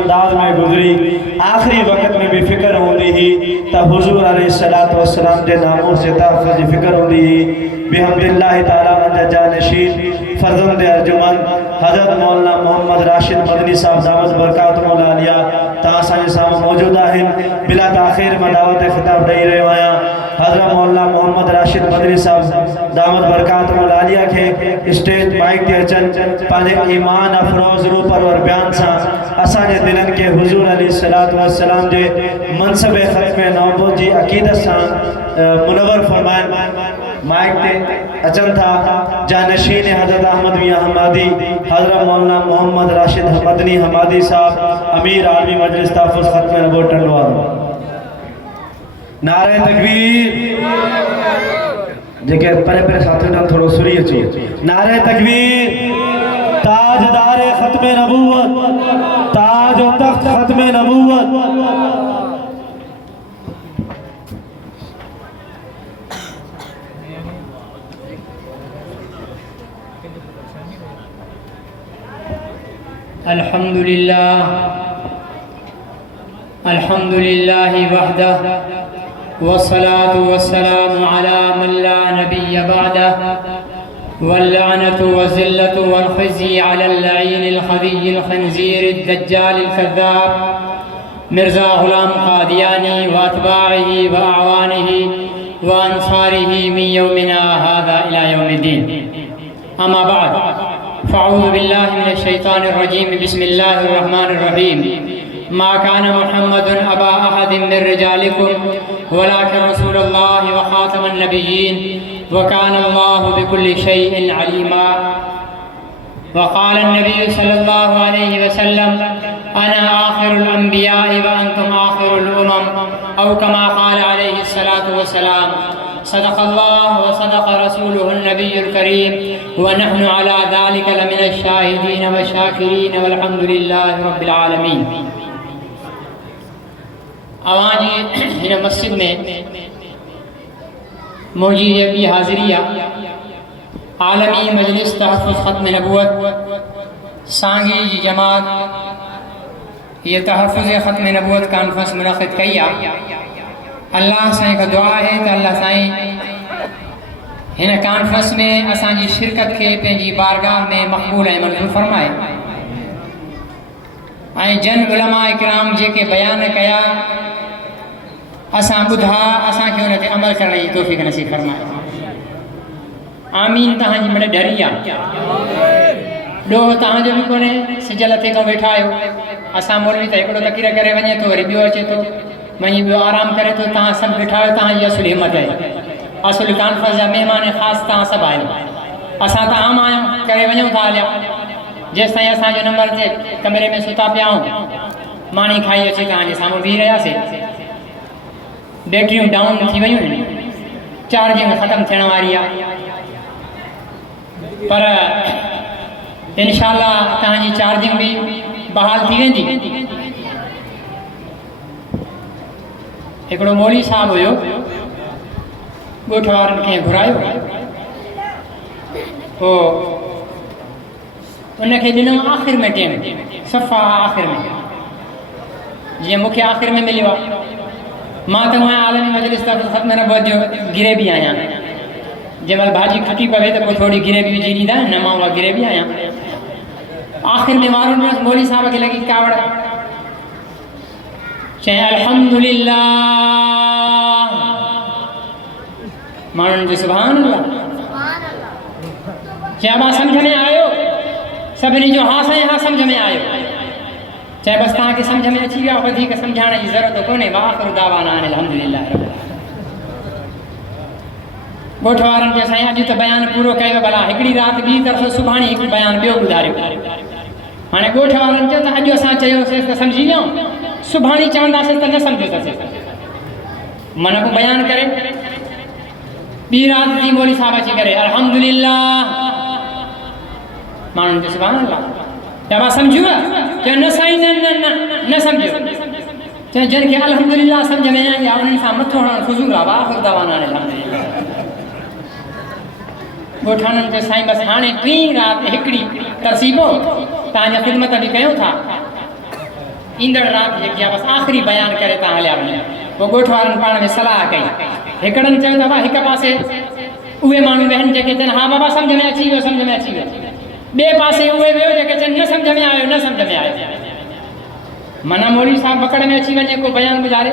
अंदाज में गुजरी, आखिरी वक्त में भी फिक्र होंदी ही त हुजूर अलैहिस्सलातु वस्सलाम के नामों से तहफ़्फ़ुज़ की फिक्र होंदी ही। बिहम्दिल्लाहि ताला उनजा जानशीन फर्जंद अर्जुमन हज़रत मौलाना मोहम्मद राशिद मदनी साहब दामत बरकातुहुल आलिया तासां जे साम्हूं मौजूद आहिनि। बिला ताख़ीर मां दावत ख़िताब ॾेई रहियो आहियां। हज़रत मौलाना मोहम्मद राशिद मदनी साहब दामत बरकातुहुल आलिया के स्टेज माइक ते अचनि पंहिंजे ईमान अफरोज़ रूपर और बयान सां असांजे दिलनि के हुजूर अलैहिस्सलातु वस्सलाम जे मनसब ख़त्म नबूवत जी अक़ीदत सां मुनव्वर फरमाइनि। माइक ते अचन था जानशीन हज़रत अहमद मियां हमादी हज़रत मौलाना मोहम्मद राशिद मदनी हमादी साहब अमीर आलमी मजलिस तहफ़्फ़ुज़ ख़त्म नबूवत टंडवारो। नारे तकबीर जेके परे परे साथियों ने थोड़ो सुरी अचो। नारे तकबीर। ताजदार ख़त्म नबूवत, ताज व तख्त ख़त्म नबूवत। अल्हम्दुलिल्लाह अल्हम्दुलिल्लाहि वहदह वस्सलातु वस्सलामु अला मन ला नबिय्य बअदह वल्लअनतु वज़िल्लतु वल्खज़्य अलल लईनिल खज़िय्यिल खंज़ीरिद दज्जालिल कज़्ज़ाब मिर्ज़ा ग़ुलाम क़ादियानी व अतबाइही व अवानिही व अंसारिही मिन यौमिना हाज़ा इला यौमिद्दीन। अम्मा बाद फ़अऊज़ु बिल्लाहि मिनश शैतानिर रजीम। बिस्मिल्लाहिर रहमानिर रहीम। मा काना मुहम्मदुन अबा अहदिम मिन रिजालिकुम वलाकिन रसूलुल्लाहि व ख़ातमन नबिय्यीन व काना अल्लाहु बिकुल्लि शैइन अलीमा। व क़ाला नबी सल्लल्लाहु अलैहि वसल्लम अना आखिरुल अंबिया'i व अंतुम आखिरुल उमम औ कमा क़ाला अलैहिस्सलातु वस्सलाम। सदक़ल्लाह व सदक़ रसूलुहुन नबियुल करीम व नहनु अला ज़ालिका लमिनश शाहिदीन व शाकिरीन वल्हम्दुलिल्लाहि रब्बिल आलमीन। अवांजी हिन मस्जिद में मुंहिंजी ॿी हाज़िरी आहे आलमी मजलिस तहफ़्फ़ुज़ ख़त्म नबूवत सांगी जी जमात ये तहफ़्फ़ुज़ ख़त्म नबूवत कॉन्फ्रेंस मुनक़िद कई आहे। अल्लाह साईं का दुआ है तो अल्लाह साईं हिन कॉन्फ्रेंस में असांजी शिरकत के पंहिंजी बारगाह में मक़बूल ऐं मंज़ूर फरमाए ऐं जन उलमा इकराम जेके बयान कया असां ॿुधा असांखे उन ते अमल करण जी तौफ़ीक़ नसीब फरमाए। आमीन। तव्हांजी मिड़े डरी आहे ॾोह तव्हांजो बि कोन्हे, सिज लथे खां वेठा आहियो। असां मौलवी त हिकिड़ो तकीर करे वञे थो वरी ॿियो अचे थो वहीं ॿियो आराम करे थो। तव्हां सभु वेठा आहियो, तव्हांजी असुल हिम्मत आहे। असुल कॉन्फ्रेंस जा महिमान ख़ासि तव्हां सभु आहियो। असां त आम आहियूं करे वञूं था हलिया जेसि ताईं असांजो नंबर थिए कमरे में सुता पिया आहियूं मानी खाई अची तव्हांजे साम्हूं बीह रहियासीं। बैटरियूं डाउन थी वियूं आहिनि, चार्जिंग ख़तमु थियण वारी आहे पर इंशाअल्लाह तव्हांजी चार्जिंग भी बहाल थी वेंदी। हिकिड़ो मौली साहब हुयो ॻोठ वारनि खे घुरायो पोइ उनखे ॾिनो आख़िर में टाइम सफ़ा आख़िर में जीअं मूंखे आख़िर में मिलियो आहे। मां त उहा आलमी मजलिस तहफ़्फ़ुज़ ख़त्म नबूवत जो गिरेबी आहियां। जंहिंमहिल भाॼी खटी पवे त पोइ थोरी गिरेबी विझी ॾींदा आहिनि न, मां उहा गिरेबी आहियां। आख़िर में वारुनि मौली साहब खे लॻी कावड़ चई अल्हम्दुलिल्लाह। माण्हुनि जो सुभान अल्लाह। चए मां सम्झ में आयो, सभिनी जो हा साईं हा सम्झ में आयो। चाहे बस तव्हांखे सम्झ में अची वियो, वधीक सम्झाइण जी ज़रूरत कोन्हे। वाख़िरु दावाना अल्हम्दुलिल्लाह रब्बिल आलमीन। ॻोठ वारनि चयो साईं अॼु त बयानु पूरो कयो, भला हिकिड़ी राति ॿी तरफ़ सुभाणे हिकु बयानु ॿियो ॿुधायो। हाणे ॻोठ वारनि चयो त अॼु असां चयोसीं त सम्झी वियूं, सुभाणे चवंदासीं त न सम्झोसीं। मन पोइ बयानु करे ॿी राति जी मौली साहब अची करे अल्हम्दुलिल्लाह। माण्हुनि जो सुभान अल्लाह। चयो मां सम्झो? चयो न साईं न न न न सम्झो। चयो जिन खे अल्हम्दुलिल्लाह सम्झ में आई आहे उन्हनि सां मथो हणणु फुज़ूल आहे। वाख़िरु दवाना अल्हम्दुलिल्लाह। ॻोठाणनि चयो साईं बसि हाणे टी राति हिकिड़ी तरसीबो तव्हांजा ख़िदमत बि कयूं था। ईंदड़ रात जेकी आहे बसि आख़िरी बयानु करे तव्हां हलिया वञो। पोइ ॻोठ वारनि पाण में सलाह कई। हिकिड़नि चयो त हिक पासे उहे माण्हू वेहनि जेके चवनि हा बाबा सम्झ में अची वियो, सम्झ में अची वियो। ॿिए पासे उहे वियो जेके चवनि न सम्झ में आयो, न सम्झ में आयो। माना मौलवी साहिबु बकड़ में अची वञे को बयानु ॿुधारे।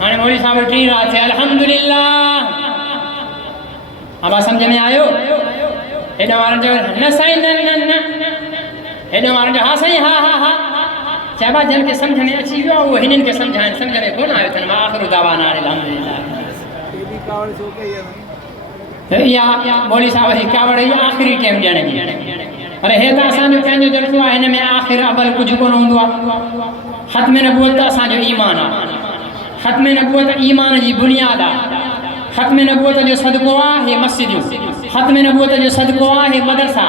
हाणे मौलवी साहिबु टी रात थिया, अल्हम्दुलिल्लाह बाबा सम्झ में आयो। हेॾो वारनि चयो न साईं, न न न। हेॾो वारनि चयो हा साईं, हा हा हा। चइबा जिन खे सम्झ में अची वियो उहो हिननि खे सम्झाइनि, सम्झ में कोन आयो अथनि। मां आख़िर दावाना अल्हम्दुलिल्लाह। इहा मौलवी साहिब जी कावड़ इहा आख़िरी टाइम ॾियण जी। पर हे त असांजो पंहिंजो जलसो आहे, हिन में आख़िर अवल कुझु कोन हूंदो आहे। ख़त्म नबूवत त असांजो ईमान आहे। ख़त्म नबूवत ईमान जी बुनियाद आहे। ख़त्म नबूवत जो सदको आहे हे मस्जिदूं। ख़त्म नबूवत जो सदको आहे हे मदरसा।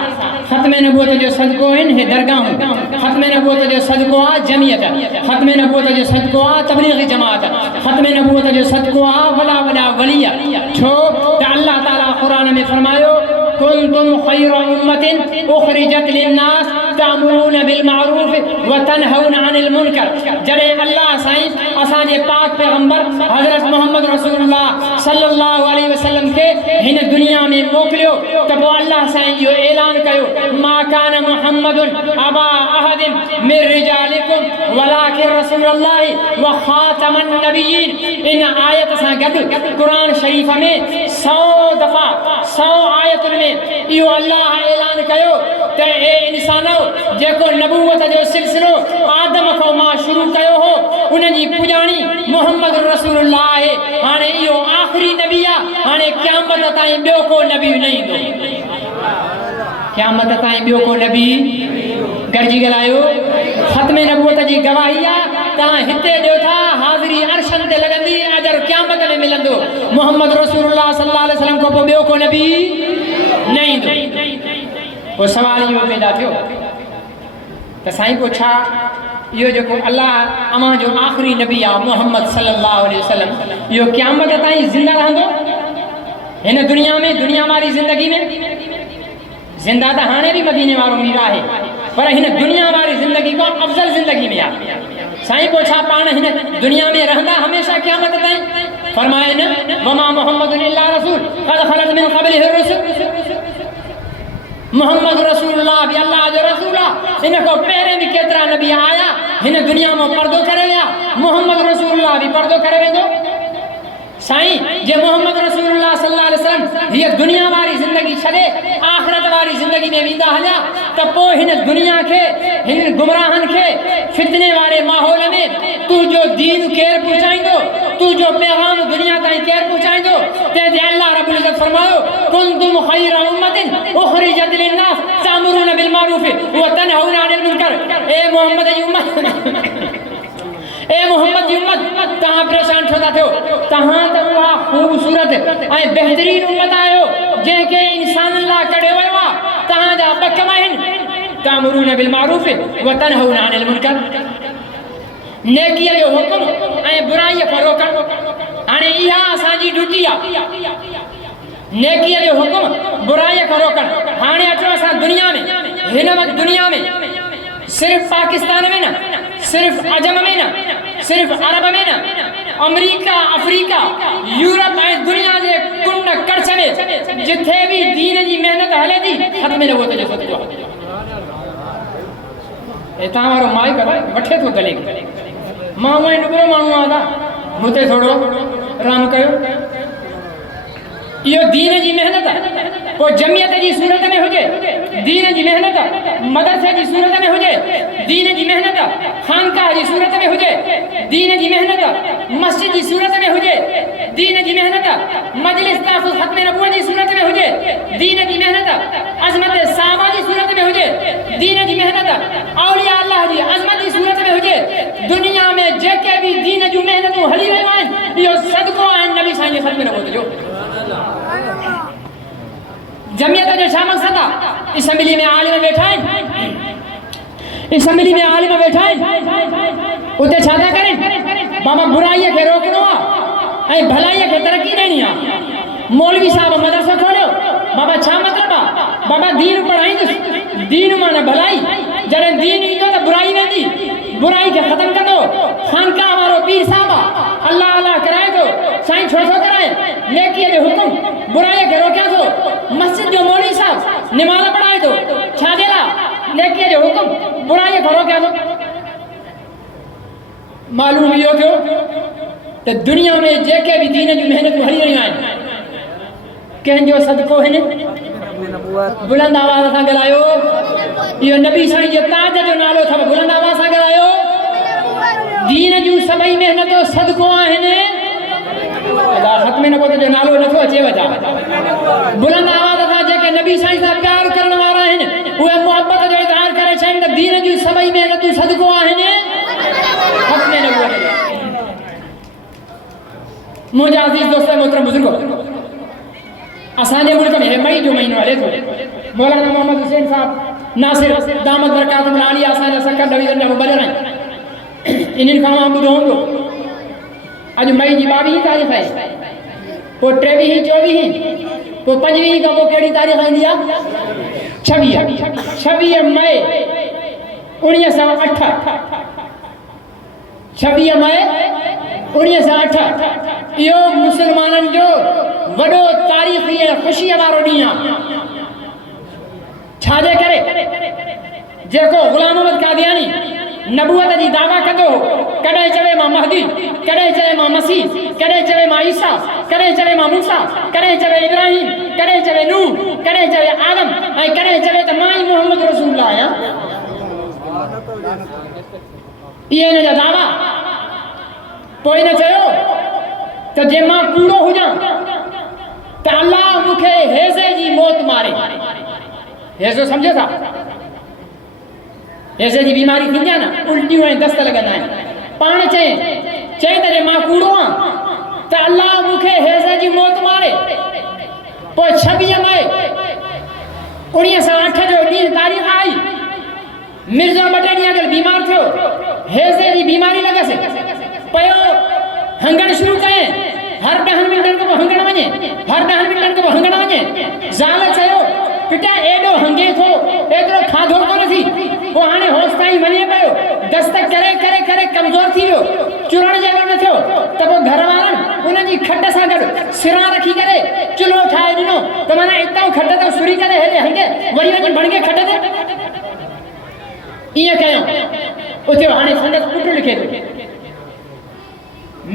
ख़त्म नबूवत जो सदको आहिनि हे दरगाहूं। ख़त्म नबूवत जो सदको आहे जमियत। ख़त्म नबूवत जो सदको आहे तबलीगी जमात। ख़त्म नबूवत जो सदको आहे वॾा वॾा वली। छो त अल्लाह ताला क़ुरान में फरमायो कुंतुम खैर उम्मतिन उखरिजत लिन्नास तामुरून बिल मारूफ व तनहौन अनिल मुनकर। जॾहिं अल्लाह साईं असांजे पाक पैगंबर हज़रत मोहम्मद रसूलुल्लाह सल्लल्लाहु अलैहि वसल्लम खे हिन दुनिया में मोकिलियो त पोइ अल्लाह साईं इहो ऐलान कयो मा कान मुहम्मदुन अबा अहदिन मिन रिजालिकुम वलाकिन रसूलुल्लाह व खातमन नबिय्यीन। इन आयत सां गॾु क़ुरान शरीफ़ में 100 दफ़ा 100 आयतुनि में इहो अल्लाह ऐलान कयो त ए इंसानो जेको नबूवत जो सिलसिलो आदम खां मां शुरू कयो हो उनजी पुॼाणी मोहम्मद रसूलुल्लाह आहे। हाणे इहो आख़िरी नबी आहे। हाणे क़यामत ताईं ॿियो को नबी न ईंदो। क़यामत ताईं ॿियो को नबी गॾिजी ॻाल्हायो। ख़त्म नबूवत जी गवाही आहे। तव्हां हिते ॾियो था हाज़िरी अर्शन ते लॻंदी, अजर क़यामत में मिलंदो। मोहम्मद रसूलुल्लाह सल्लल्लाहु अलैहि वसल्लम खां पोइ ॿियो को नबी न ईंदो। पोइ सवाल इहो पैदा थियो त साईं पोइ छा इहो जेको अल्लाह अव्हां जो आख़िरी नबी आहे मोहम्मद सल्लल्लाहु अलैहि वसल्लम इहो क़यामत ताईं ज़िंदा रहंदो हिन दुनिया में, दुनिया वारी ज़िंदगी में? ज़िंदा त हाणे बि मदीने वारो मीर आहे, पर हिन दुनिया वारी ज़िंदगी खां अफ़ज़ल ज़िंदगी में आहे। साईं पोइ छा पाण हिन दुनिया में रहंदा हमेशह क़यामत ताईं? फरमाए न वमा मुहम्मदुन इल्ला रसूल क़द ख़लत मिन क़ब्लिहि रुसूल। मोहम्मद रसूलुल्लाह भी अल्लाह जो रसूल आहे। इन खां पहिरें बि केतिरा नबी आया हिन दुनिया में पर्दो करे विया। मोहम्मद रसूलुल्लाह भी पर्दो करे वेंदो। साईं जे मोहम्मद रसूलुल्लाह सल्लल्लाहु अलैहि वसल्लम हीअ दुनिया वारी ज़िंदगी छॾे आख़िरत वारी ज़िंदगी में वेंदा हलिया त पोइ हिन दुनिया खे, हिन गुमराहनि खे फितने वारे माहौल में तुंहिंजो दीन केरु पहुचाईंदो? तुंहिंजो पैगाम दुनिया ताईं केरु पहुचाईंदो? तंहिंजे अल्लाह रब्बुल इज़्ज़त फरमायो कुंतुम खैर उम्मतिन उखरिजत लिन्नास तामुरून बिल मारूफ व तनहौन अनिल मुनकर। ए मोहम्मद जी उम्मत, ए मोहम्मद जी उम्मत, तव्हां परेशान छो था थियो? तव्हां त उहा ख़ूबसूरत ऐं बहितरीन उम्मत आहियो जंहिंखे इंसाननि लाइ कढियो वियो आहे। तव्हांजा ॿ कम आहिनि तामुरून बिल मारूफ व तनहौन अनिल मुनकर। नेकीअ जो हुकुम ऐं बुराईअ खां रोकणु। हाणे इहा असांजी ड्यूटी आहे। नेकीअ जो हुकुम, बुराईअ खां रोकणु। हाणे अचो असां दुनिया में, हिन वक़्तु दुनिया में सिर्फ़ पाकिस्तान में न, सिर्फ़ अजम में न, सिर्फ़ अरब में न, अमेरिका, अफ्रीका, यूरोप ऐं दुनिया जे कुंड कड़छ में जिथे भी दीन जी मेहनत हले थी ख़त्म नबूवत जो सदको आहे। हितां वारो माइक वठे थो गले मां उहो नुबरो माण्हू आहियां मूंते थोरो राम कयो। इहो दीन जी मेहनत पोइ जमियत जी सूरत में हुजे, दीन जी मेहनत मदरसे जी सूरत में हुजे, दीन जी मेहनत खानकाह जी सूरत में हुजे, दीन जी मेहनत मस्जिद जी सूरत में हुजे, दीन जी मेहनत मजलिस ताफ़ुज़ ख़त्म नबूवत जी सूरत में हुजे, दीन जी मेहनत अज़मत साहबा जी सूरत में हुजे, दीन जी मेहनत औलिया अल्लाह जी अज़मत जी सूरत में हुजे। दुनिया में जेके भी दीन जूं मेहनतूं हली रहियूं आहिनि इहो सदको आहिनि नबी साईं जे ख़त्म नबूवत जो। जमियत जो छा मक़सद आहे? असेंबली में आलिम वेठा आहिनि, असेंबली में आलिम वेठा आहिनि, उते छा था कनि? बाबा बुराईअ खे रोकणो आहे ऐं भलाईअ खे तरक़ी ॾियणी आहे। मौलवी साहब मदरसो खोलियो, बाबा छा मतिलबु आहे? बाबा दीन पढ़ाईंदुसि, दीन माना भलाई। जॾहिं दीन ईंदो त बुराई बुराई के ख़त्म कर दो। खानका वारो पीर साहब अल्लाह अल्लाह कराए तो साईं छो थो कराए नेकीअ जो हुकुम बुराई के रोकिया थो। मस्जिद जो मौलवी साहब नमाज़ पढ़ाए तो छा जे लाइ नेकीअ जो हुकुम बुराई को रोकिया थो। मालूम इहो थियो त दुनिया में जेके भी दीन जी मेहनतूं हली रहियूं आहिनि कंहिंजो सदको हिन बुलंद आवाज़ सां ॻाल्हायो। इहो नबी साईं जे ताज जो नालो अथव। बुलंद आवाज़ सां ॻाल्हायो। दीन जूं सभई महिनतूं सदको आहिनि। हथ में न को जो नालो नथो अचे वजा बुलंद आवाज़ सां जेके नबी साईं सां प्यार करण वारा आहिनि उहे मुहबत जो इज़हार करे चवनि त दीन जूं सभई महिनतूं सदको आहिनि। हथ में न को मुंहिंजा अज़ीज़ दोस्त मोहतरम बुज़ुर्गो असांजे मुल्क में मई जो महीनो हले थो। मौलाना मोहम्मद हुसैन साहब नासिर दामद बरकातुहुल आलिया असांजा सरकार डिवीज़न जा मुबलिग़ आहिनि। इन्हनि खां मां ॿुधो हूंदो अॼु मई जी 22 तारीख़ आहे, पोइ 23 24 पोइ 25 खां पोइ कहिड़ी तारीख़ ईंदी आहे 26 मई 1908 26 मई 1908 इहो मुसलमाननि जो वॾो तारीख़ी ऐं ख़ुशीअ वारो ॾींहुं आहे। छाजे करे जेको ग़ुलाम अहमद कादियानी नबूअत जी दावा कंदो कॾहिं चवे मां महदी, कॾहिं चवे मां मसीह, कॾहिं चवे मां ईसा, कॾहिं चवे मां मूसा, कॾहिं चवे इब्राहिम, कॾहिं चवे नूह, कॾहिं चवे आदम ऐं कॾहिं चवे त मां ई मोहम्मद रसूलुल्लाह आहियां। इहे हिन जा दावा। पोइ न चयो त जे मां कूड़ो हुजां त अल्लाह मूंखे हेज़े जी मौत मारे। हेज़ो सम्झो था? हेज़े जी बीमारी थींदी आहे न, उल्टियूं ऐं दस्त लॻंदा आहिनि। पाण चई त जे मां कूड़ो आहियां त अल्लाह मूंखे हेज़े जी मौत मारे। पोइ 26 मई 1908 जो ॾींहुं तारीख़ आई। मिर्ज़ो 2 ॾींहं अॻु बीमार थियो, हेज़े जी बीमारी लॻसि। पियो हंगण शुरू कये। हर 10 मिंटनि खां पोइ हंगण वञे, हर 10 मिंटनि खां पोइ हंगण वञे। ज़ाल चयो पिटा एॾो हंगे थो, एतिरो खाधो कोन थी। पोइ हाणे होश ताईं वञे पियो, दस्त करे करे करे कमज़ोर थी वियो, चुरण जहिड़ो न थियो। त पोइ घर वारनि उनजी खट सां गॾु सिरां रखी करे चुल्हो ठाहे ॾिनो त माना हितां खट तां सुरी करे हेॾे हंगे वरी वञी बणगे खट ते ईअं कयूं। उते हाणे संदसि पुटु लिखे थो,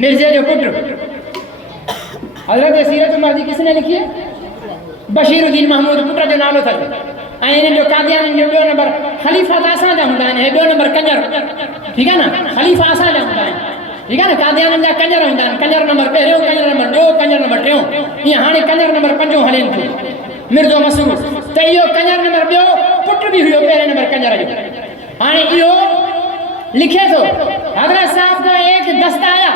मिर्ज़े जो पुटु हज़रत सीरत महदी किसने लिखी है? बशीरुद्दीन महमूद पुट जो नालो अथसि। ऐं इन्हनि जो कादियाननि जो ॿियो नंबर ख़लीफ़ा त असांजा हूंदा आहिनि, ॿियो नंबर कंजर, ठीकु आहे न? ख़लीफ़ा असांजा हूंदा आहिनि, ठीकु आहे न? कादियाननि जा कंजर हूंदा आहिनि। कंजर नंबर पहिरियों, कंजर नंबर ॿियो, कंजर नंबर टियों, ईअं हाणे कंजर नंबर 5 हलेनि थो मिर्ज़ो मसूद। त इहो कंजर नंबर ॿियो पुटु बि हुयो पहिरें नंबर कंजर जो। हाणे इहो लिखे थो हज़रत साहब को एक दस्त आया,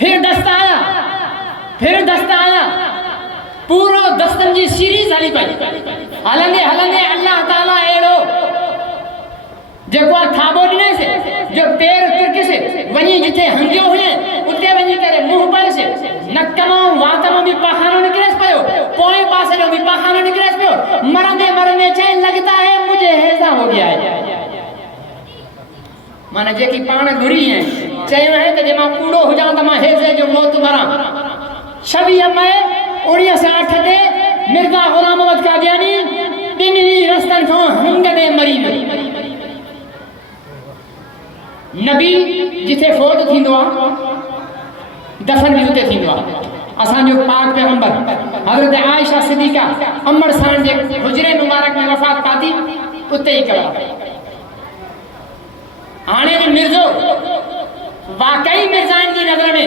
फिर दस्त आया, फिर दस्त आया। पूरो दस्तन जी सीरीज़ हली पई। हलंदे हलंदे अल्लाह ताला अहिड़ो जेको थाबो ॾिनेसि जो पैर तिरकिसे वञी जिथे हंगियो हुजे उते वञी करे मुंहुं पयसि, नक मां वात मां बि पखानो निकिरेसि पियो, पोएं पासे जो बि पखानो निकिरेसि पियो। मरंदे मरंदे चई लगता है मुझे हैज़ा हो गया है। माना जेकी पाण घुरी है चयो है त जे मां कूड़ो हुजां त मां हेज़े जो मौत मरां। 26 मई 1908 ते मिर्ज़ा ग़ुलाम अहमद कादियानी ॿिन्ही रस्तनि खां हंगदे मरी वियो। नबी जिथे फ़ौत थींदो आहे दफ़न बि उते थींदो आहे। असांजो पाक पैगंबर हज़रत आयशा सिद्दीक़ा अमरसान जे हुजरे मुबारक में वफ़ात पाती, उते ई कयो। हाणे मिर्ज़ो वाकई मिर्ज़ाइन जी नज़र में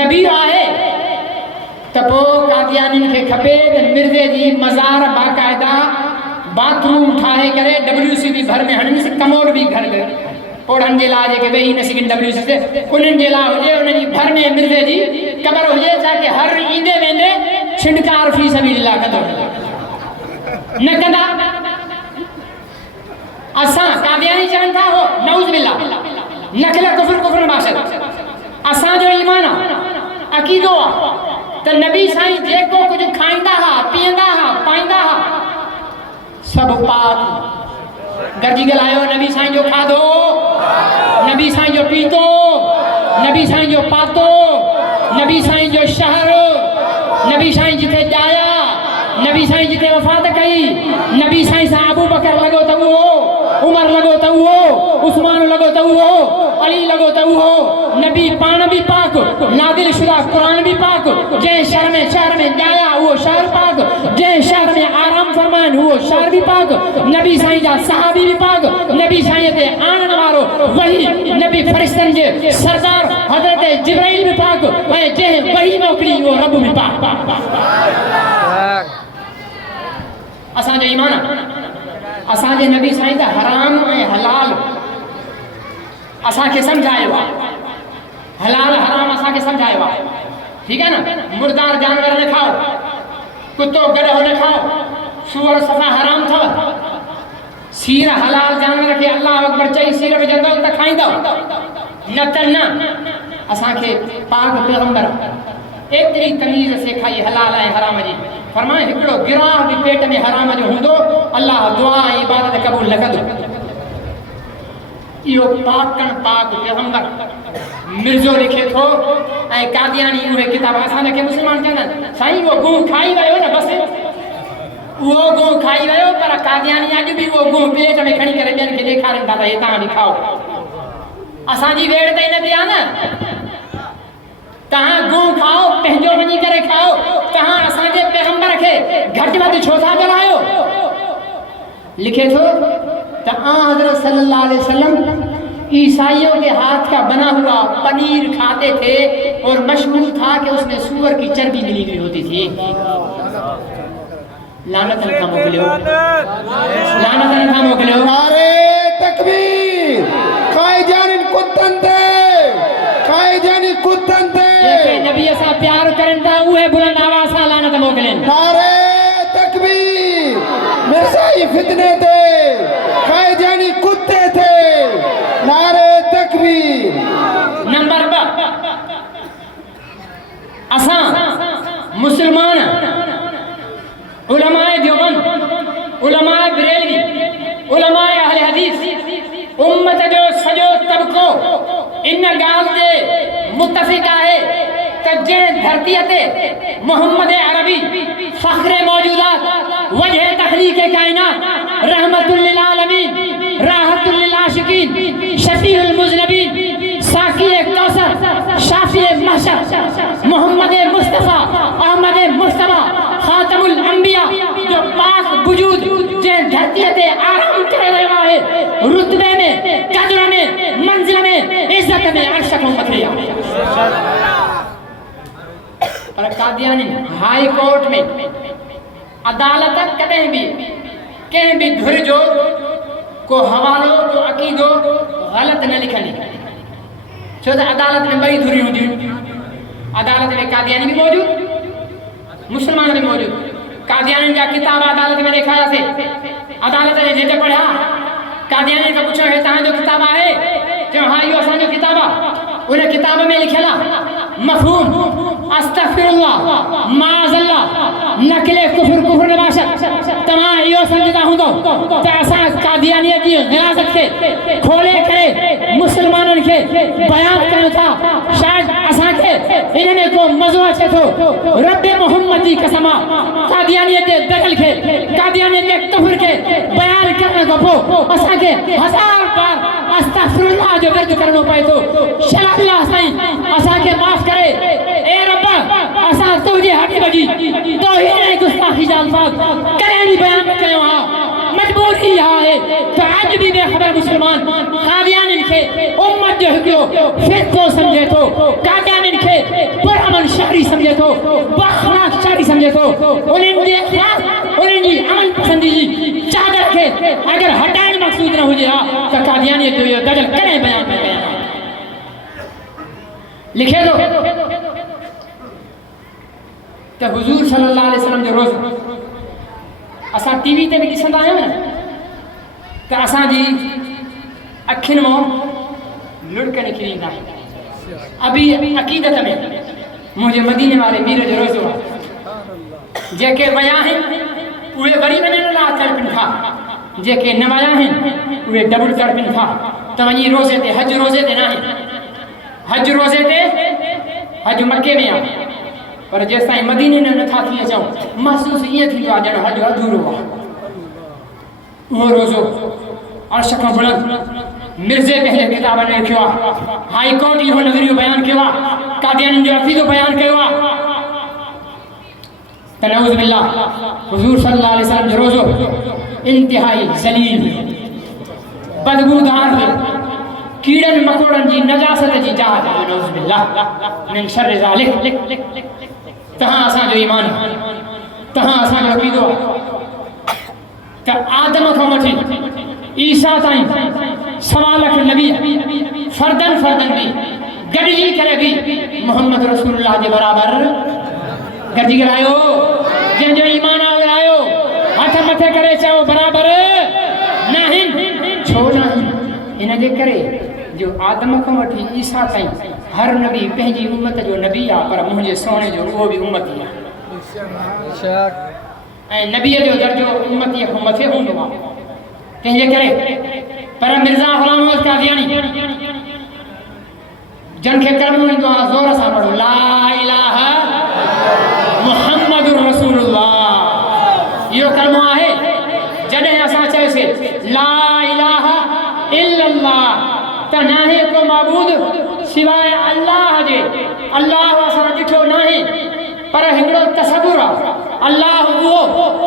नबी आहे त पोइ कादियानिन खे खपे त मिर्ज़े जी मज़ार बाक़ाइदा बाथरूम ठाहे करे WCB भर में हणनि, कमोड बि घर में ओढ़नि जे लाइ जेके वेही न सघनि WCB ते उन्हनि जे लाइ हुजे, उनजी भर में मिर्ज़े जी क़बर हुजे ताकी हर ईंदे वेंदे छिंडकार फी सबीलिल्लाह कंदो न कंदा। असां कादियानी चवनि था हो नऊज़ बिल्लाह नखल कुफ्र बाशद। असांजो ईमान आहे, अक़ीदो आहे त नबी साईं जेको कुझु खाईंदा हुआ, पीअंदा हुआ, पाईंदा हुआ सभु पाक गॾिजी ॻाल्हायो नबी साईं जो खाधो, नबी साईं जो पीतो, नबी साईं जो पातो, नबी साईं जो शहर, नबी साईं जिथे ॼाया, नबी साईं जिथे वफ़ात कई, नबी साईं सां अबू बकर लॻो त उहो, उमर लॻो त उहो, उस्मान लॻो त उहो, अली लॻो त उहो, नबी पाण बि पाक, नादिल शुदा क़ुरान बि पाक, जंहिं शहर में ॼाया उहो शहर पाक, जंहिं शहर में आराम फरमाइनि उहो शहर बि पाक, नबी साईं जा सहाबी बि पाक, नबी साईं ते आणण वारो वही नबी फरिश्तनि जे सरदार हज़रत जिब्राइल बि पाक, ऐं जंहिं वही मोकिली उहो रब बि पाक। असांजो ईमान असांजे नबी साईं त हराम ऐं हलाल असांखे सम्झायो आहे, हलाल हराम असांखे सम्झायो आहे, ठीकु आहे न। मुर्दार जानवर न खाओ, कुतो गॾो न खाओ, सूअर सफ़ा हराम अथव, सीर हलाल जानवर खे अल्लाह अकबर चई सीर विझंदव त खाईंदव, न त न। असांखे पाक पैगंबर एतिरी तमीज़ सेखारी हलाल ऐं हराम जी, फरमाए हिकिड़ो गिराह बि पेट में हराम जो हूंदो अल्लाह दुआ ऐं इबादत क़बूल न कंदो। इहो पाकन पाक पैगंबर मिर्ज़ो लिखे थो ऐं कादियानी उहे किताब असांखे मुस्लमान चवंदा आहिनि साईं उहो गूं खाई वियो न बसि, उहो गूं खाई वियो, पर कादियानी अॼु बि उहो गूं पेट में खणी करे ॿियनि खे ॾेखारनि था त हे तव्हां बि खाओ। असांजी वेड़ त इन ते आहे न, तव्हां गूं खाओ, पंहिंजो वञी करे खाओ, तव्हां असांजे पैगंबर खे घटि वधि छो था ॻाल्हायो। लिखे थो तो हज़रत सल्लल्लाहु अलैहि वसल्लम ईसाइयों के हाथ का बना हुआ पनीर खाते थे और मशहूर था कि उसमें सूअर की चर्बी मिली हुई होती थी। लानत न मोकलियो, लानत न मोकलियो। नारे तकबीर, खाए जानिन कुत्तन थे, खाए जानी कुत्तन थे। जेके नबी सा प्यार करन था उहे बुलंद आवाज सां लानत मोकलिन। नारे तकबीर, मिर्ज़ाई फितने थे, खाए जानी कुत्ते थे। नारे तकबीर। नंबर 2 असां मुसलमान उलमाए देवबंद, उलमाए बरेलवी, उलमाए अहले हदीस उम्मत जो सॼो तबको इन ॻाल्हि ते मुतफ़िक़ आहे त जंहिं धरतीअ ते मोहम्मद अरबी फ़ख्र मौजूदात वजह तख़लीक़ काइनात रहमतुल लिल आलमीन राहतुल लिल आशिकीन शफीउल मुज़नबीन साक़ी कौसर शाफ़ी महशर मोहम्मद मुस्तफ़ा अहमद मुस्तफ़ा खातमुल अंबिया जो पाक वजूद जंहिं धरतीअ ते आराम करे रहियो आहे, रुतबे में, क़द्र में, मंज़िल में, इज़्ज़त में अर्श खां मथे आहे। पर कादियानी हाई कोर्ट में अदालत कॾहिं बि कंहिं बि धुर जो को हवालो को अक़ीदो ग़लति न लिखंदी, छो त अदालत में ॿई धुरियूं हूंदियूं। अदालत में कादियानी भी मौजूद, मुसलमान भी मौजूद। कादियानी जा किताब अदालत में ॾेखारियासीं, अदालत जे जिते पढ़िया कादियानी खां पुछियो हे तव्हांजो किताब आहे, चयो हा इहो असांजो किताब आहे। उन किताब में लिखियल आहे मफ़हूम अस्तग़फिरुल्लाह माज़ल्लाह नक़ले कुफ्र कुफ्र नबाशत। तव्हां इहो सम्झंदा हूंदो त असां कादियानीअ जी ग़िलाज़त खे खोले करे मुसलमाननि खे बयानु कयूं था, शायदि असांखे इन में को मज़ो अचे थो। रब मोहम्मद जी कसम कादियानीअ जे दख़ल खे, कादियानीअ जे कुफ्र खे बयानु करण खां पोइ असांखे 1000 बार अस्तग़फिरुल्लाह जो विर्द करणो पए थो। शलाल्लाह साईं असांखे माफ़ करे, ए रब असां तुंहिंजे हबीब जी तौहीन ऐं गुस्ताखी जा अल्फाज़ कॾहिं बि बयानु न कयो आहे। मजबूरी इहा आहे त अॼु बि बेख़बर मुसलमान कादियानियुनि खे उम्मत जो हिकिड़ो फ़िरक़ो सम्झे थो, कादियानियुनि खे पुरअमन शहरी सम्झे थो, बाख़लाक़ शहरी सम्झे थो। उन्हनि जे ख़िलाफ़ उन्हनि जी अमन पसंदी जी चादर खे अगरि हटाइण मक़सूद न हुजे हा त कादियानीअ जो इहो दज़ल कॾहिं बयानु न कया। लिखे थो त हुज़ूर सल्लल्लाहु अलैहि वसल्लम जो रोज़ असां टीवी ते बि ॾिसंदा आहियूं न त असांजी अखियुनि मां लुड़क निकिरी ईंदा आहिनि। अभी अक़ीदत में मुंहिंजे मदीने वारे मीर जो रोज़ो आहे, जेके विया आहिनि उहे वरी वञण लाइ तड़पनि था, जेके न वया आहिनि उहे डबल करबिन था त वञी रोज़े ते हज रोज़े ते न आहिनि हज रोज़े ते हज मके में आहे पर जेसिताईं मदीने में नथा थी अचूं महसूस ईअं थींदो आहे ॼण हज अधूरो आहे उहो रोज़ो अर्श खां बुलंद मिर्ज़े पंहिंजे किताब में लिखियो आहे हाई कोर्ट इहो नज़रियो बयानु कयो आहे कादियानियुनि जो अक़ीदो बयानु कयो आहे त नऊज़ बिल्लाह हुज़ूर सल्लल्लाहु अलैहि वसल्लम जो रोज़ो इंतिहाई ज़लील बदबूदार हुयो कीड़नि मकोड़नि जी नजासत जी जाह नऊज़ बिल्लाह मिन शर्रि ज़ालिक तहां असांजो ईमान तहां असांजो अक़ीदो त आदम खां वठी ईसा ताईं सवा लख नबी फर्दन भी गॾिजी करे बि मोहम्मद रसूलुल्लाह जे बराबर गॾिजी ॻाल्हायो जंहिंजो ईमान विरायो हथ मथे करे चओ बराबर न आहिनि छो न इन जे करे जो आदम खां वठी ईसा ताईं हर नबी पंहिंजी उम्मत जो नबी आहे पर मुंहिंजे सोणे जो उहो बि उम्मती आहे ऐं नबीअ जो दर्जो उम्मतीअ खां मथे हूंदो आहे तंहिंजे करे पर मिर्ज़ा ग़ुलाम अहमद कादियानी जन खे कलमो ईंदो आहे ज़ोर सां पढ़ो ला इलाहा मुहम्मदुर रसूलुल्लाह इहो कलमो आहे जॾहिं असां चयोसीं ला इलाहा इल्लल्लाह त नाहे को माबूद सिवाय अल्लाह जे अल्लाह असां ॾिठो नाहे पर हिकिड़ो तसव्वुर आहे अल्लाह उहो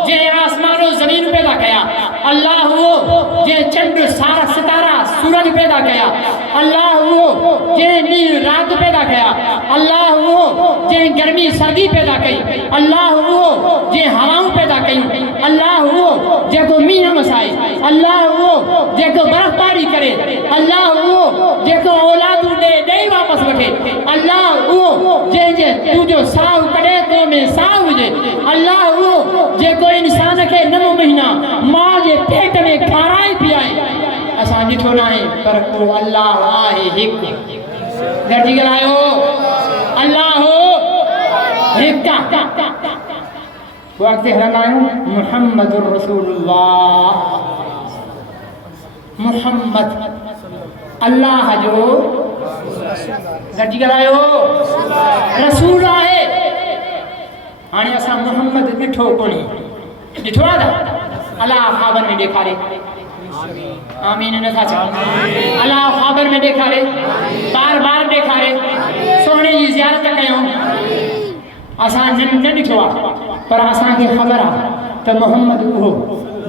जंहिं आसमान ज़मीन पैदा कया अल्लाह उहो जंहिं चंड सारा सितारा सूरज पैदा कया अल्लाह उहो जंहिं ॾींहुं राति पैदा कया अल्लाह उहो जंहिं गर्मी सर्दी पैदा कई अल्लाह उहो जंहिं हवाऊं पैदा कयूं अल्लाह उहो जेको मींहुं वसाए अल्लाह उहो जेको बर्फ़बारी करे अल्लाह उहो जेको औलादूं ॾेई वापसि वठे अल्लाह उहो जंहिंजे तुंहिंजो साहु कढे तो में साहु हुजे अल्लाह उहो जेको इंसान खे 9 महीना मां जे पेट में खाराए पीआरे असां ॾिठो न आहे पर को अल्लाह आहे हिकु गॾिजी ॻाल्हायो अल्लाह हिकु पोइ अॻिते हलंदा आहियूं मुहम्मदुर रसूलुल्लाह मुहम्मद अल्लाह जो गॾिजी ॻाल्हायो रसूल आहे हाणे असां मोहम्मद ॾिठो कोन्हे ॾिठो आहे न अलाह ख़ाबर में ॾेखारे आमीन नथा चओ अलाह ख़ाबर में ॾेखारे बार बार ॾेखारे सोने जी ज़ियारत कयूं असां न ॾिठो आहे पर असांखे ख़बर आहे त मोहम्मद उहो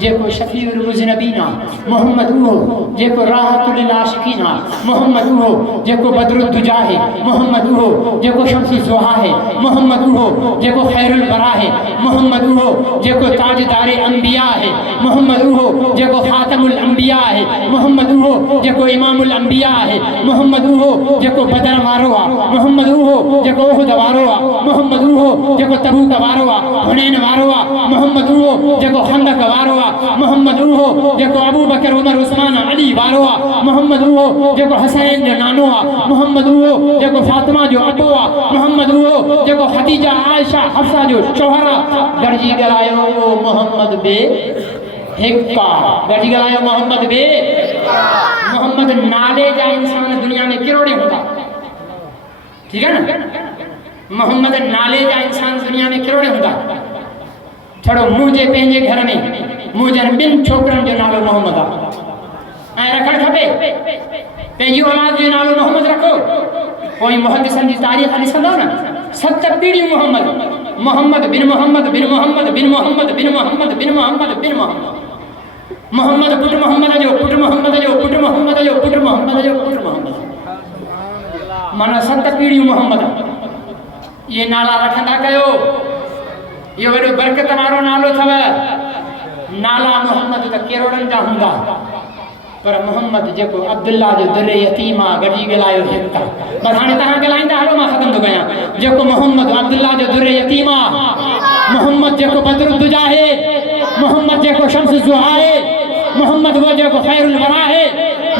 जेको शफीउल मुज़नबीन आहे मोहम्मद उहो जेको राहतुल लिल आशिकीन आहे मोहम्मद उहो जेको बदरुद्दुजा आहे मोहम्मद उहो जेको शम्सुल ज़ुहा आहे मोहम्मद उहो जेको खैरुल बरा आहे मोहम्मद उहो जेको ताजदारे अंबिया आहे मोहम्मद उहो जेको खातमुल अंबिया आहे मोहम्मद उहो जेको इमामुल अंबिया आहे मोहम्मद उहो जेको बदर वारो आहे मोहम्मद उहो जेको उहुद वारो आहे मोहम्मद उहो जेको तबूक वारो आहे हुनैन वारो आहे मोहम्मद उहो जेको खंदक वारो आहे मोहम्मद उहो जेको अबू बकर उमर उस्मान अली वारो आहे मोहम्मद उहो जेको हसैन जो नानो आहे मोहम्मद उहो जेको फातिमा जो अबो आहे मोहम्मद उहो जेको खदीजा आयशा हफ्सा जो शौहर आहे गॾिजी ॻाल्हायो मोहम्मद बे हिकु गॾिजी ॻाल्हायो मोहम्मद बे मोहम्मद नाले जा इंसान दुनिया में किरोड़े हूंदा ठीक है ना मोहम्मद नाले जा इंसान दुनिया में किरोड़े हूंदा छड़ो मुझे पंहिंजे घर में मुझे 2 छोकरनि जो नालो मोहम्मद आहे ऐं रखणु खपे पंहिंजी औलाद जो नालो मोहम्मद रखो पोइ मुहद्दिसनि जी तारीख़ ॾिसंदव न 7 पीढ़ियूं मोहम्मद मोहम्मद बिन मोहम्मद बिन मोहम्मद बिन मोहम्मद बिन मोहम्मद बिन मोहम्मद बिन मोहम्मद मोहम्मद पुट मोहम्मद जो पुट मोहम्मद जो पुट मोहम्मद जो पुट मोहम्मद जो पुट मोहम्मद माना 7 पीढ़ियूं मोहम्मद ये नाला रखंदा कयो यो वॾो बरकत वारो नालो अथव नाला मोहम्मद त करोड़नि जा हूंदा पर मोहम्मद जेको अब्दुल्ला जो दुर्रे यतीमा गॾिजी ॻाल्हायो हिकु पर हाणे तव्हां ॻाल्हाईंदा हलो मां ख़तमु थो कयां जेको मोहम्मद अब्दुल्ला जो दुर्रे यतीमा मोहम्मद जेको बदरुद्दुजा आहे मोहम्मद जेको शम्स ज़ुहा आहे मोहम्मद वो जेको खैरुल वरा आहे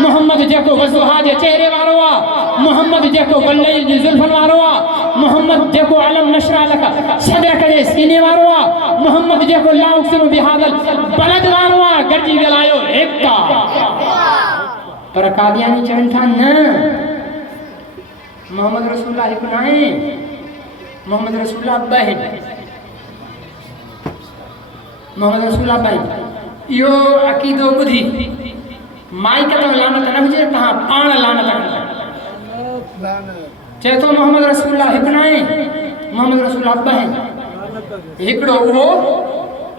मोहम्मद जेको वज़ुहा जे चेहरे वारो आहे मोहम्मद जेको बल्लैल जी ज़ुल्फ़नि वारो आहे मोहम्मद जेको अलम नशरा लका सदर करे सीने वारो आ मोहम्मद जेको ला उक्सम बिहादल बलद वारो आ गॾिजी ॻाल्हायो एकता पर कादियानी चवनि था न मोहम्मद रसूलुल्लाह हिकु न आहे मोहम्मद रसूलुल्लाह ॿ आहिनि मोहम्मद रसूलुल्लाह ॿ आहिनि इहो अक़ीदो ॿुधी माइक ते लानत न हुजे तव्हां पाण लानत कंदा चए थो मोहम्मद रसूलुल्लाह हिकु न आहे मोहम्मद रसूलुल्लाह ॿ आहिनि हिकिड़ो उहो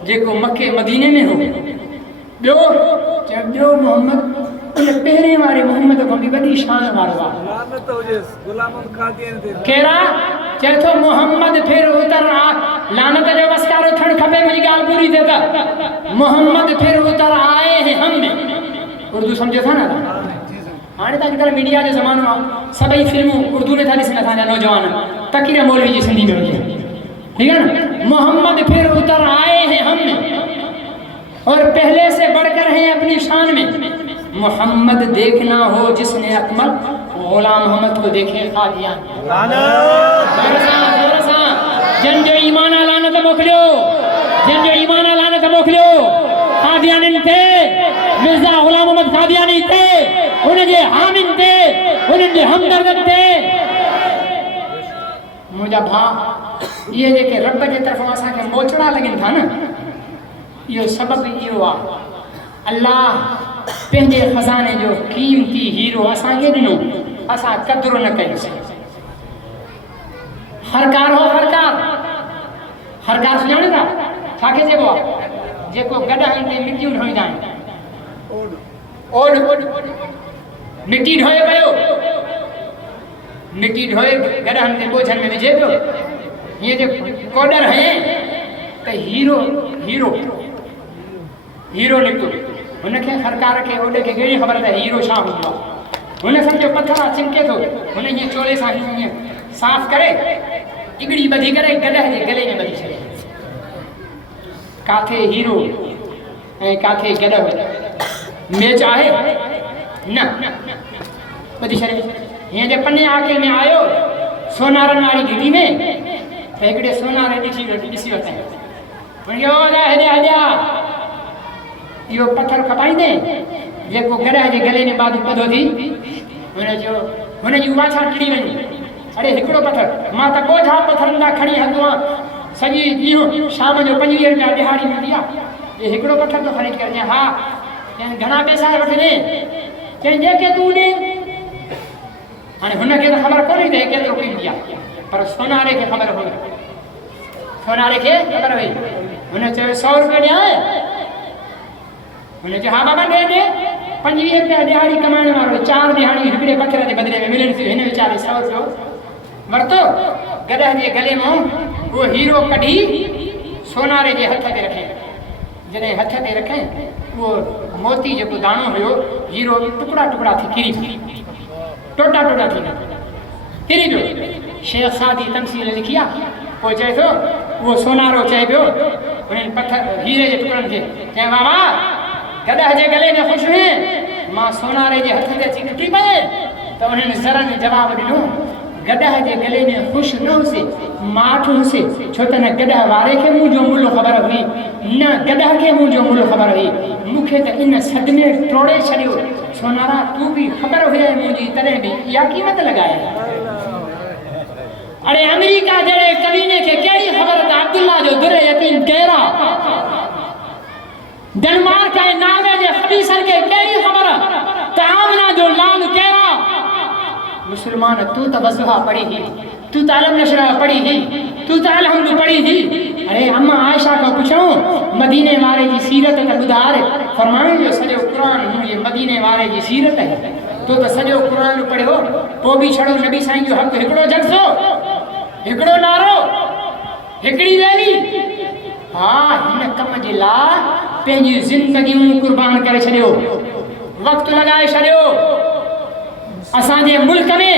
जेको मके मदीने में हो ॿियो चए ॿियो मोहम्मद उन पहिरें वारे मोहम्मद खां बि वॾी शान वारो आहे कहिड़ा चए थो मोहम्मद फिर उतर आ लानत जो वसकारो थियणु खपे मुंहिंजी ॻाल्हि पूरी थिए त मोहम्मद फिर उतर आए हैं हम में उर्दू सम्झो था न हाणे त अॼुकल्ह मीडिया जो ज़मानो आहे सभई फिल्मूं उर्दू में था ॾिसनि असांजा नौजवान तकीर मौलवी जी सिंधी में हुजे ठीक है ना मोहम्मद फिर उतर आए हैं हम में और पहले से बढ़कर हैं अपनी शान में मोहम्मद देखना हो जिसने अकमल गुलाम मोहम्मद को देखे कादियान जन जो ईमान लानत मोकिलियो जन जो ईमान लानत मोकिलियो कादियानिन थे मिर्ज़ा गुलाम मोहम्मद कादियानी थे उनजे हामिन थे उनजे हमदर्द थे मुंहिंजा भाउ ये जेके रब जे तरफ़ां असांखे मोचड़ा लॻनि था न इहो सबबु इहो आहे अल्लाह पंहिंजे खज़ाने जो कीमती हीरो असांखे ॾिनो असां क़दुरु न कयोसीं हरकार हो हरकार सुञाणो था छाखे चइबो आहे जेको गॾहनि ते मिटियूं ढोईंदा आहिनि ओड मिटी ढोए पियो मिटी ढोए गॾहनि ते बोझनि में विझे पियो हीअं जो कोडर है त हीरो हीरो हीरो निकितो हुनखे हरकार खे ओॾे खे कहिड़ी ख़बर त हीरो छा हूंदो आहे हुन सम्झो पथर आहे चिमके थो हुन हीअं चोले सां हीअं साफ़ करे इगड़ी ॿधी करे गॾह जे गले में ॿधी छॾे काथे हीरो ऐं काथे गॾह मैच आहे न ॿधी छॾे हीअं जे पने आके में आयो सोनारनि वारी घिटी में त हिकिड़े सोनारे ॾिसी वरितईं हुनखे ओ हेॾा इहो पथर खपाईंदे जेको गॾह जे गले में बादू ॿधो थी हुनजी उहा छा टिड़ी वञे अड़े हिकिड़ो पथर मां त ॻोझा पथरनि लाइ खणी हलंदो आहियां सॼी ॾींहुं शाम जो 25 रुपया ॾिहाड़ी मिलंदी आहे हे हिकिड़ो पथर थो ख़रीद करे हा चई घणा पैसा वठंदे चई जेके तूं ॾे हाणे हुनखे त ख़बर कोन्हे त केतिरो कीमती आहे पर सोनारे खे ख़बर हुई सोनारे खे ख़बर हुई हुन चयो 100 रुपया ॾियां हुन चयो हा बाबा ॾे 25 रुपया ॾिहाड़ी कमाइण वारो 4 ॾिहाड़ी हिकिड़े पथर जे बदिले में मिलनि थियूं हिन वीचारे 100 रुपयो वरितो गॾह जे गले मां उहो हीरो कढी सोनारे जे हथ ते रखे जॾहिं हथ ते रखे उहो मोती जेको दाणो हुयो हीरो टुकड़ा टुकड़ा थी किरी टोटा टोटा थी किरी पियो शेख सादी तमसील लिखी आहे पोइ चए थो उहो सोनारो चए पियो उन्हनि पथर हीरे जे टुकड़नि खे चए बाबा गॾह जे गले में ख़ुशि हुए मां सोनारे जे हथ ते अची टुटी पए त उन्हनि ज़रनि जवाबु ॾिनो गॾह जे गले में ख़ुशि न हुसे माठ हुसे छो त न गॾह वारे खे मुंहिंजो मुल्ह ख़बर हुई न गॾह खे मुंहिंजो मुल्ह ख़बर हुई मूंखे त इन सदमे टोड़े छॾियो सोनारा तूं बि ख़बर हुई मुंहिंजी तॾहिं बि इहा क़ीमत लॻाए अड़े अमेरिका जहिड़े कमीने खे कहिड़ी ख़बर त अब्दुल्ला जो दुर यतीम कहिड़ा डेनमार्क ऐं नॉर्वे जे खबीसनि खे कहिड़ी ख़बर त आमना जो लाल कहिड़ा मुसलमान तू तो वज़ुहा पढ़ी ही तू तो अलम नशरा पढ़ी ही तू तो अलहम्दु पढ़ी ही अरे अम्मा आयशा को पूछो मदीने वारे की सीरत का बुधार फरमायो जो सॼो क़ुरान ये मदीने वारे की सीरत है तो सॼो क़ुरान पढ़ियो पोइ बि छड़ो नबी साईं जो हक़ हिकिड़ो जलसो हिकिड़ो नारो हिकिड़ी रैली हा हिन कम जे लाइ पंहिंजी ज़िंदगियूं कुर्बान करे छॾियो वक़्तु लॻाए छॾियो असांजे मुल्क में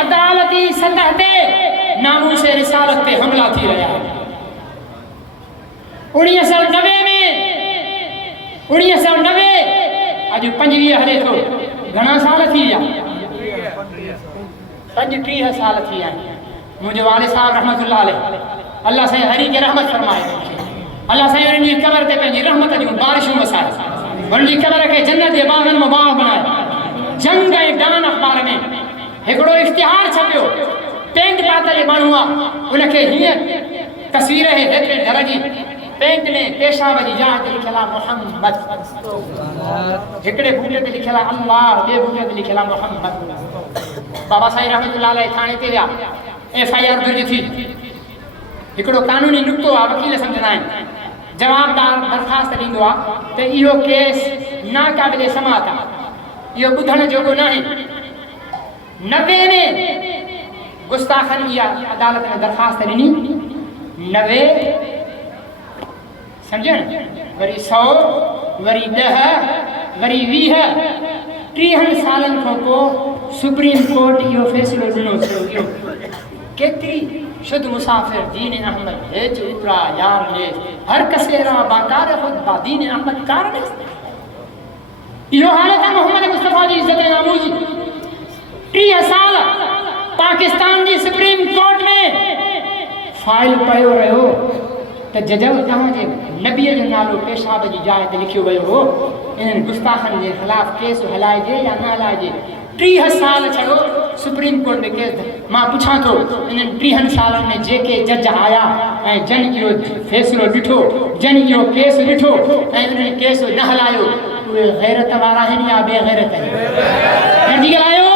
अदालती सतह ते नामूस रिसालत ते हमला थी रहिया आहिनि 1990 में 1990 अॼु 25 हले थो घणा साल थी विया 35 साल थी विया मुझे वाले साहब रहमतुल्लाह अलैह अल्लाह से हरी के रहमत फरमाए अल्लाह से उन्हें कब्र ते पंहिंजी रहमत जूं बारिशूं वसाए उन्हें कब्र खे जन्नत जे बागन में बाग बनाए जंग ऐं डान अख़बार में हिकिड़ो इश्तिहार छपियो पेंट पातल माण्हू आहे उनखे हीअं तस्वीर है हेतिरे घर जी पेंट में पेशाब जी जाइ ते लिखियल आहे मोहम्मद हिकिड़े बूटे ते लिखियल आहे अल्लाह ॿिए बूटे ते लिखियल आहे मोहम्मद बाबा साईं रहमतुल्लाह अलैह थाणे ते विया FIR दर्ज थी हिकिड़ो कानूनी नुक़्तो आहे वकील सम्झंदा आहिनि जवाबदार दरख़्वास्त ॾींदो आहे त इहो केस नाक़ाबिल समात आहे इहो ॿुधण जोॻो न आहे 90 में गुस्ताखन इहा अदालत में दरख़्वास्त ॾिनी 90 सम्झण वरी 100 वरी 10 वरी 20 30 सालनि खां पोइ सुप्रीम कोर्ट इहो फ़ैसिलो ॾिनो इहो केतिरी शुद्ध मुसाफ़िर दीन अहमद हेज उतरा यार ले हर कसेरा बाकार खुद बा दीन अहमद कारण इहो हालत है मोहम्मद मुस्तफ़ा जी इज़्ज़त नामूज़ 30 साल पाकिस्तान जी सुप्रीम कोर्ट में फाइल पयो रहियो त जज तव्हांजे नबीअ जो नालो पेशाब जी जाइ ते लिखियो वियो हो इन्हनि गुस्ताखनि जे ख़िलाफ़ केस हलाइजे या न हलाइजे 30 साल छड़ो सुप्रीम कोर्ट में केस मां पुछां थो इन्हनि 30 सालनि में जेके जज आया ऐं जन इहो फ़ैसिलो ॾिठो जन इहो केस ॾिठो ऐं उन्हनि केस न हलायो उहे गैरत वारा आहिनि या बेगैरत आहिनि नंढी ॻाल्हायो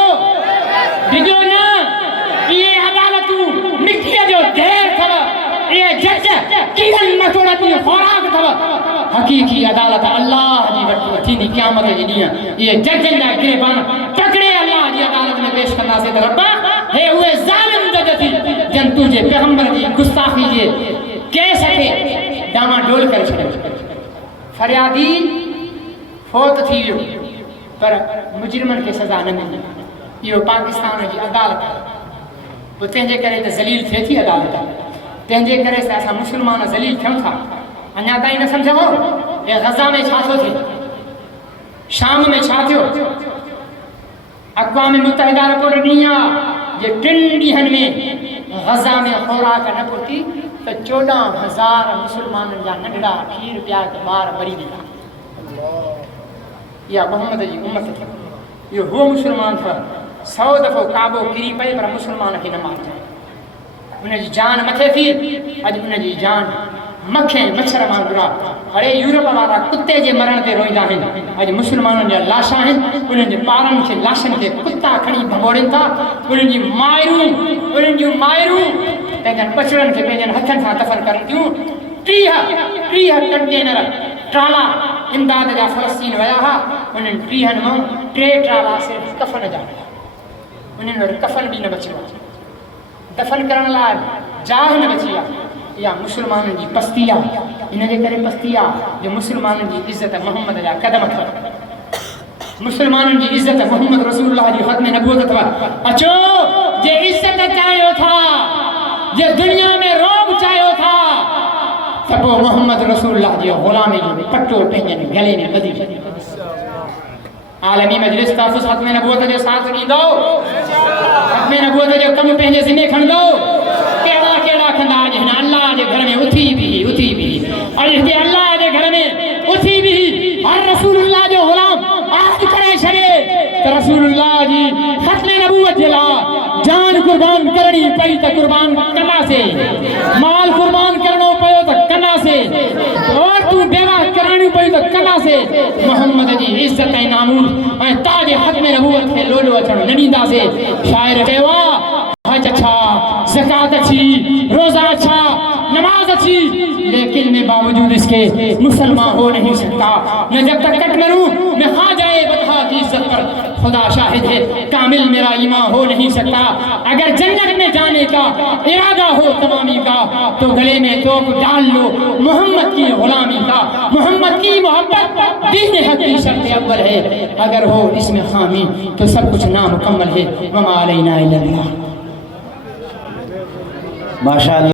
ॾिजो न इहे अदालतूं मिटीअ जो ढेर अथव इहे जज कीड़नि मकोड़नि जी ख़ुराक अथव हक़ीक़ी अदालत अल्लाह जी वठींदी क़यामत जे ॾींहुं इहे जजनि जा गिरबान पकड़े अल्लाह जी अदालत में पेश कंदासीं त रब्बा हे उहे ज़ालिम जज थी जन तुंहिंजे पैगंबर जी गुस्ताखी जे केस खे डामाडोल करे छॾियो फरियादी फौत थी वियो पर मुजरिमनि खे सज़ा न मिली इहो पाकिस्तान जी अदालत पोइ तंहिंजे करे त ज़लील थिए थी अदालत तंहिंजे करे त असां मुस्लमान ज़लील थियूं था अञा ताईं न सम्झो हे गज़ा में छा थो थिए शाम में छा थियो अक़वाम मुत्तहिदा रिपोर्ट ॾिनी आहे जे 3 ॾींहंनि में गज़ा में ख़ुराक न पहुती त 14,000 मुस्लमाननि जा नंढड़ा खीर प्याज ॿार मरी विया इहा मोहम्मद जी उम्मत अथव इहो उहो मुस्लमान अथव 100 दफ़ो काबो किरी पए पर मुस्लमान खे न मारिजांइ उनजी जान मथे थी अॼु उनजी जान मखे मच्छर वांगुरु आहे अड़े यूरोप वारा कुते जे मरण ते रोईंदा आहिनि अॼु मुस्लमाननि जा लाश आहिनि उन्हनि जे ॿारनि खे लाशनि खे कुता खणी भॻोड़नि था उन्हनि जूं माइरूं पंहिंजनि बचड़नि खे पंहिंजनि हथनि सां दफ़न करनि थियूं 30 कंटेनर ट्राला इमदाद जा फ़लस्तीन विया हुआ उन्हनि 30 मां 3 ट्राला सिर्फ़ु कफ़न जा विया उन्हनि वटि कफ़न बि न बचियो आहे दफ़न करण लाइ जाह न बची आहे इहा मुस्लमाननि जी पस्ती आहे इन जे करे पस्ती आहे जो मुस्लमाननि जी इज़त मोहम्मद जा क़दम अथव मुस्लमाननि जी इज़त मोहम्मद रसूलुल्लाह जी ख़त्म नबूवत अथव अचो जे इज़त चाहियो था जे दुनिया में रोब चाहियो था त पोइ मोहम्मद रसूलुल्लाह जी ग़ुलामी जो पट्टो पंहिंजनि गले में ॿधी आलमी मजलिस तहफ़्फ़ुज़ ख़त्म नबूवत जो साथ ॾींदो ख़त्म नबूवत जो कमु पंहिंजे ज़िम्मे खणंदो कहिड़ा कंदा अॼु हिन अल्लाह जे घर में उथी बि अॼु हिते अल्लाह जे घर में उथी बि हर रसूलुल्लाह जो ग़ुलाम आद करे छॾे त रसूलुल्लाह जी ख़त्म नबूवत जे लाइ जान कुर्बान करणी पई त कुर्बान कंदासीं माल कुर्बान करणो पियो त कंदासीं और तूं बेवा कराइणियूं पियूं त कंदासीं मोहम्मद जी इज़त ऐं नामूस ऐं ताजे ख़त्म नबूवत खे लोलो अचणु न ॾींदासीं शाइर चयो आहे हज अच्छा ज़कात अच्छी रोज़ा अच्छा नमाज अच्छी लेकिन मैं बावजूद इसके मुसलमान हो नहीं सकता मैं जब तक कट मरूं मैं खा जाए बदहा की इज्जत पर खुदा शाहिद है कामिल मेरा ईमान हो नहीं सकता अगर जन्नत में जाने का इरादा हो तमामी का तो गले में तोप डाल लो मोहम्मद की गुलामी का मोहम्मद की मोहब्बत दीन हक की शर्त अव्वल है अगर हो इसमें खामी तो सब कुछ नामुकम्मल है वमा अलैना इल्ला अल्लाह माशाअल्लाह।